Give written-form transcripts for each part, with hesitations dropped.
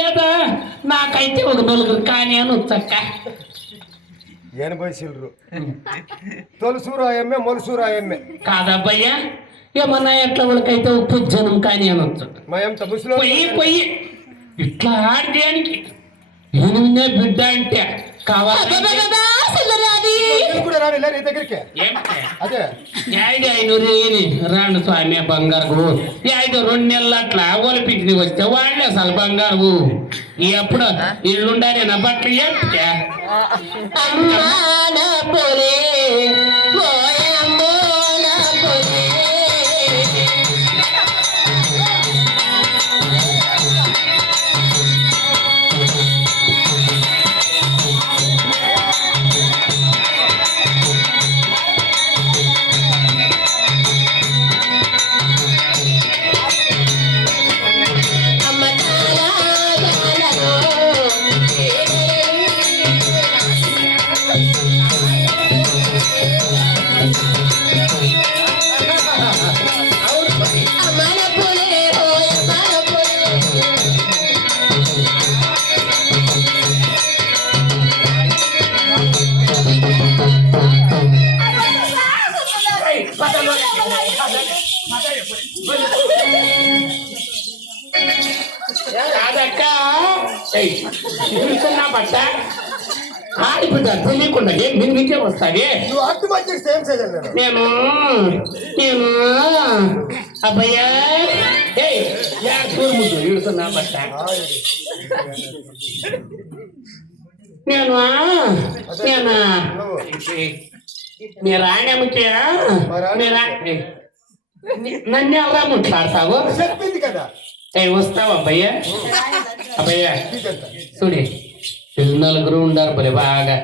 లేదా నాకైతే ఒక నలుగురు కానీ అని వచ్చక్క ఎనభై సిల్లరు తొలసూరు ఆయమ్మే మొలసూరు ఆయమ్మే కాదబ్బయ్యా ఏమన్నా ఎట్లా వాళ్ళకైతే ఉప్పు జనం కానీ అనొచ్చు పొయ్యి ఇట్లా ఆడడానికి ఏనుగునే బిడ్డ అంటే కావాలి అదే రాను స్వామి బంగారు ఐదు 2 నెలలు అట్లా ఒలిపించి వస్తే వాళ్ళే అసలు బంగారు ఎప్పుడు ఇల్లుండాలి నా బట్టలు చెప్తే కాదక్క చూస్తున్నా బట్ట ఆడిపోతా తెలియకుండా నేను మీకే వస్తాది నేను అబ్బయ్యా చూడు చూస్తున్నా బట్ట నేను మీ రాణమ్మకి నన్ను ఎలా ముట్లాడతావు చెప్పింది కదా వస్తావు అబ్బయ్యా చూడి నలుగురు ఉండారు భలే బాగా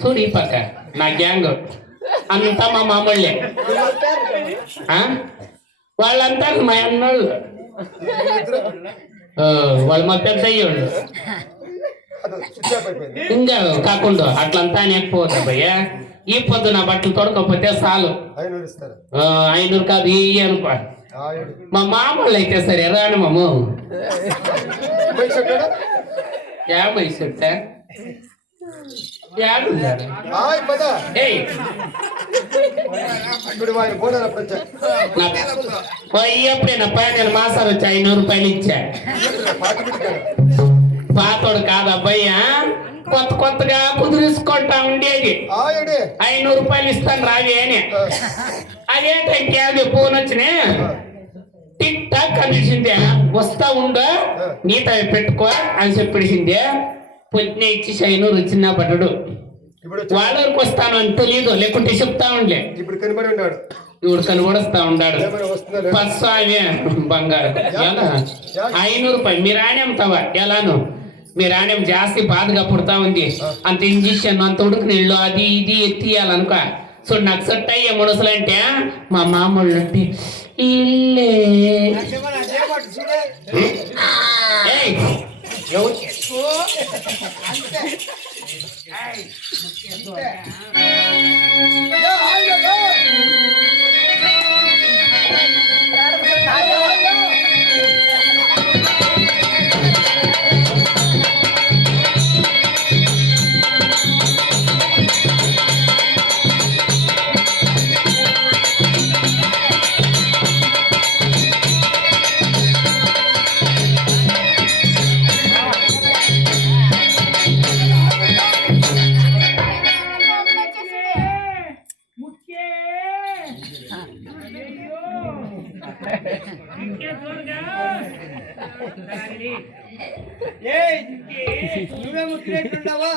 చూడు ఈ పక్క నా గ్యాంగ్ అంతా మా మామూళ్ళే వాళ్ళంతా మా అన్నోళ్ళు వాళ్ళు మా పెద్ద అయ్యోళ్ళు ఇంకా కాకుండా అట్లంతా అనేకపోతా భయ్యా ఈ పొద్దు నా బట్టలు తొడకపోతే చాలు 500 కాదు ఈ అనుకో మా మామూలు అయితే సరే రాను మాము పోయేప్పుడేనప్ప నేను మాసాలు వచ్చి 500 రూపాయలు ఇచ్చా పాతోడు కాదు అబ్బాయ్యా కొత్తగా కుదిరించుకుంటా ఉండేది 500 రూపాయలు ఇస్తాను రావే అని అదే టైంకి అది ఫోన్ వచ్చినా టిక్ టాక్ అనిపించిందే వస్తా ఉండు నీత పెట్టుకో అని చెప్పేసిందే పొద్దునే ఇచ్చి 500 వచ్చిన పడ్డాడు వాళ్ళ వరకు వస్తాను అని తెలియదు లేకుంటే చెప్తా ఉండలే ఇప్పుడు కనబడుస్తా ఉన్నాడు ఫస్ట్ ఆమె బంగారు 500 రూపాయలు మీరు ఆడేమ్తావా ఎలాను మీరు ఆడేం జాస్తి బాధగా పుడతా ఉంది అంత ఇంజక్షన్ అంత ఉడుకు నీళ్ళు అది ఇది ఎత్తియాలనుకో సో నాకు సెట్ అయ్యే మునసులంటే మా మామూలు ఇల్లే నువ్వే ముట్టినట్టున్నావా